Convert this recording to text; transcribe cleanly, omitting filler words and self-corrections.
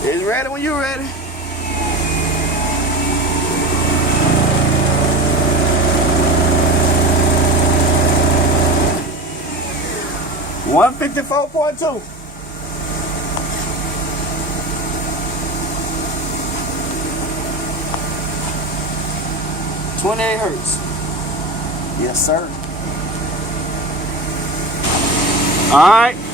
It's ready when you're ready. $154.2. 28 hertz. Yes, sir. All right.